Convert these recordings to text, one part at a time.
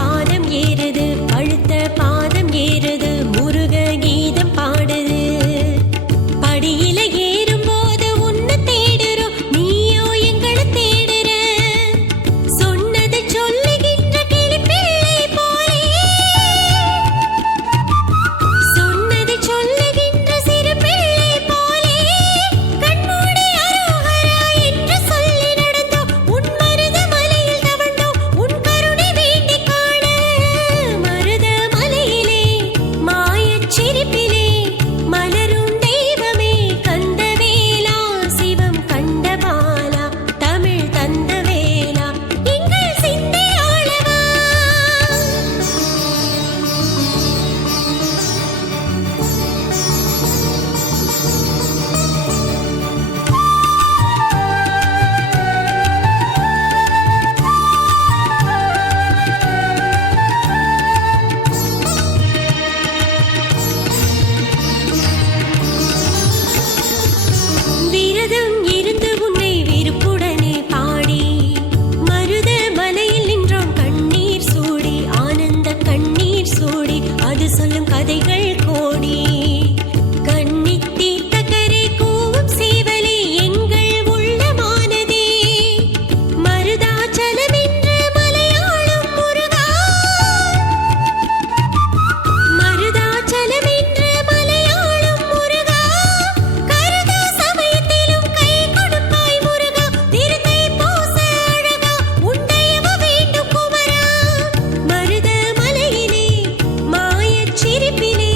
பாதம் ஏறுது, பழுத்த பாதம் ஏறுது, முருக கீதம் பாடுது. படியில ஏறும்போது உன்னை தேடுறோம், நீயோ எங்களை தேடுற. சொன்னது சொல்லுகின்ற கிளிப்பிள்ளை போலே, சொன்னது சொல்லுகின்ற சிறு பிள்ளை போலே, கண்மூடி அரோகரா என்று சொல்லி நடந்தோம். உன் மருத மலையில் தவழ்ந்தோம், உன் கருணை வேண்டி காண. மருத மலையிலே மாயச் சிரிப்பிலே மலரும் தெய்வமே கந்தவேலா, சிவம் கண்டபாலா, தமிழ் தந்தவேலா, எங்கள் சிந்தை ஆளவா. விரதம் இருந்து உன்னை விருப்புடனே பாடி, மருத மலையில் நின்றோம் கண்ணீர் சூடி, ஆனந்த கண்ணீர் சூடி, அது சொல்லும் கதைகள் கோடி. கண்ணித் தீர்த்த கரை கூவும் சேவலே எங்கள் உள்ளமானதே, மருதாச்சலம் என்ற மலையாளும் முருகா, மருதாச்சலம் என்ற மலையாளும் முருகா, கருதா சமயத்திலும் கை கொடுப்பாய் முருகா, திருத்தை பூச அழகா உன்னையவ வேண்டும் குமரா. மருத மலையிலே மாயச் சிரிப்பிலே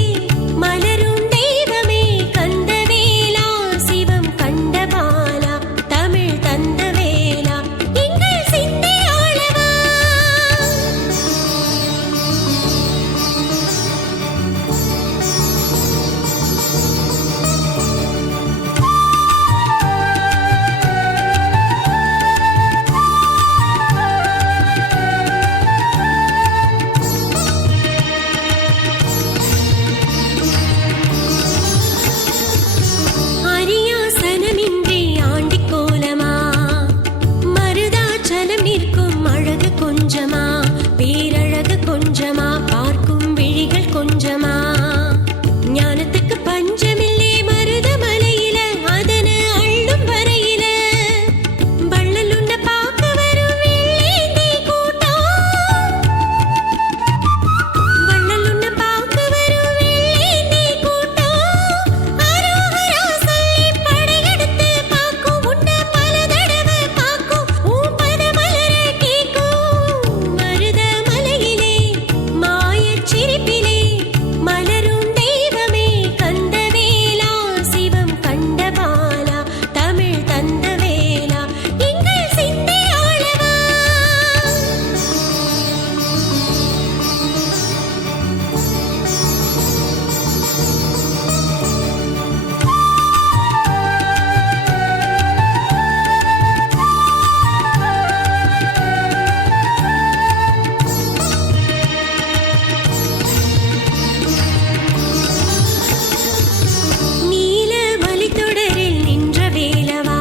மலரும் தெய்வமே கந்தவேலா, சிவம் கண்டபாலா, தமிழ் தந்தவேலா, எங்கள் சிந்தை ஆளவா. அரியாசனமின்றி ஆண்டிக் கோலமா, மருதாச்சலம் நிற்கும் அழகு கொஞ்சமா, பேரழகு கொஞ்சமா, பார்க்கும் விழிகள் கொஞ்சமா. ஞானத்துக்கு பஞ்சமில்லே மருத மலையில, அதன அள்ளும் வரையில, வள்ளல் உன்னை பார்க்க வரும் வெள்ளேந்தி கூட்டம், வள்ளல் உன்னை பார்க்க வரும் வெள்ளேந்தி கூட்டம், அரோகரா சொல்லி படையெடுத்து பார்க்கும், உன்னை பல தடவை பார்க்கும், உன் பதமலர கேட்கும். மருத மலையிலே மாயச் சிரிப்பிலே மலரும் தெய்வமே கந்தவேலா, சிவம் கண்டபாலா, தமிழ் தந்தவேலா, எங்கள் சிந்தை ஆளவா. நீல மலைத்தொடரில் நின்ற வேலவா,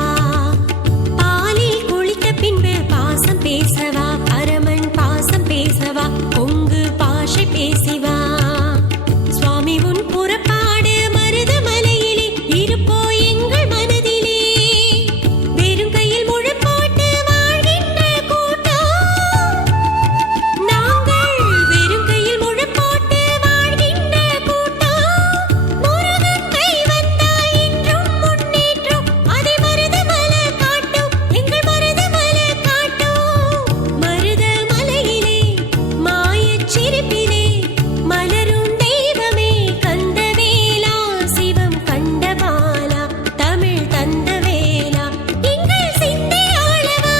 பாலில் குளித்த பின்பு பாசம் பேசவா, பரமன் பாசம் பேசவா, கொங்கு பாஷை பேசிவா. சுவாமி உன் புறப்பாடு மருத மலையிலே இருப்போ எங்கள் மனதிலே, வெறும் கையில் முழப்போட்டு வாழ்கின்ற கூட்டம், நாங்கள் வெறும் கையில் முழப்போட்டு வாழ்கின்ற கூட்டம். முருகன் கை வந்தால் என்றும் முன்னேற்றம், அதை மருத மலை காட்டும், எங்கள் மருத மலை காட்டும். மருத மலையிலே மாயச் சிரிப்பிலே மலரும் தெய்வமே கந்தவேலா, சிவம் கண்டபாலா, தமிழ் தந்தவேலா, எங்கள் சிந்தை ஆளவா.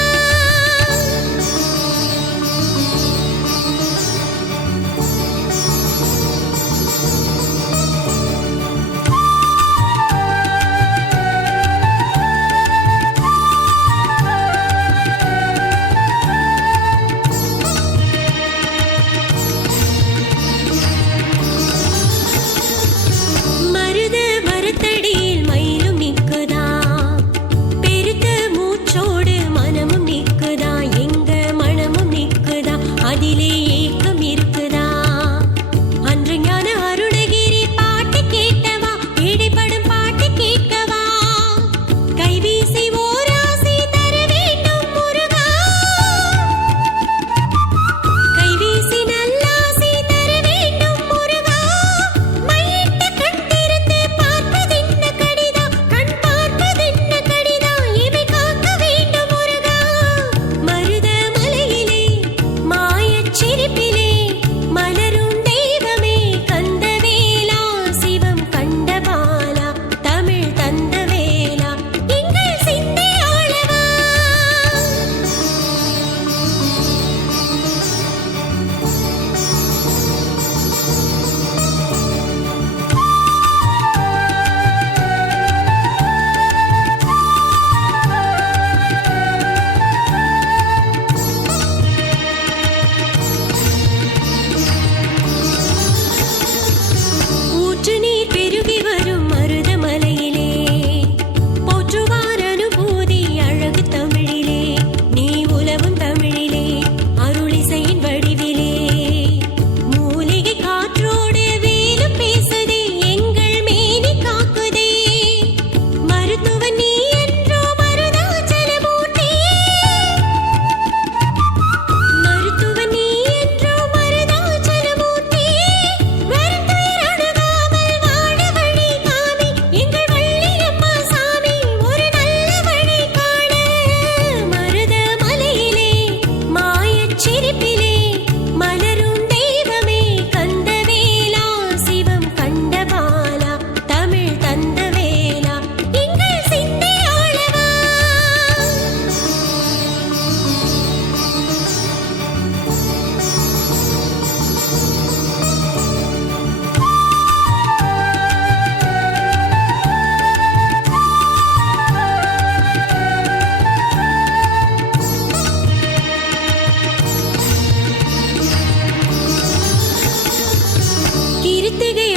மருத மரத்தடியில் மயிலும் நிற்குதா, பெருத்த மூச்சோடு மனமும் நிற்குதா, எங்க மனமும் நிற்குதா, அதிலே ஏக்கம் வித்திகை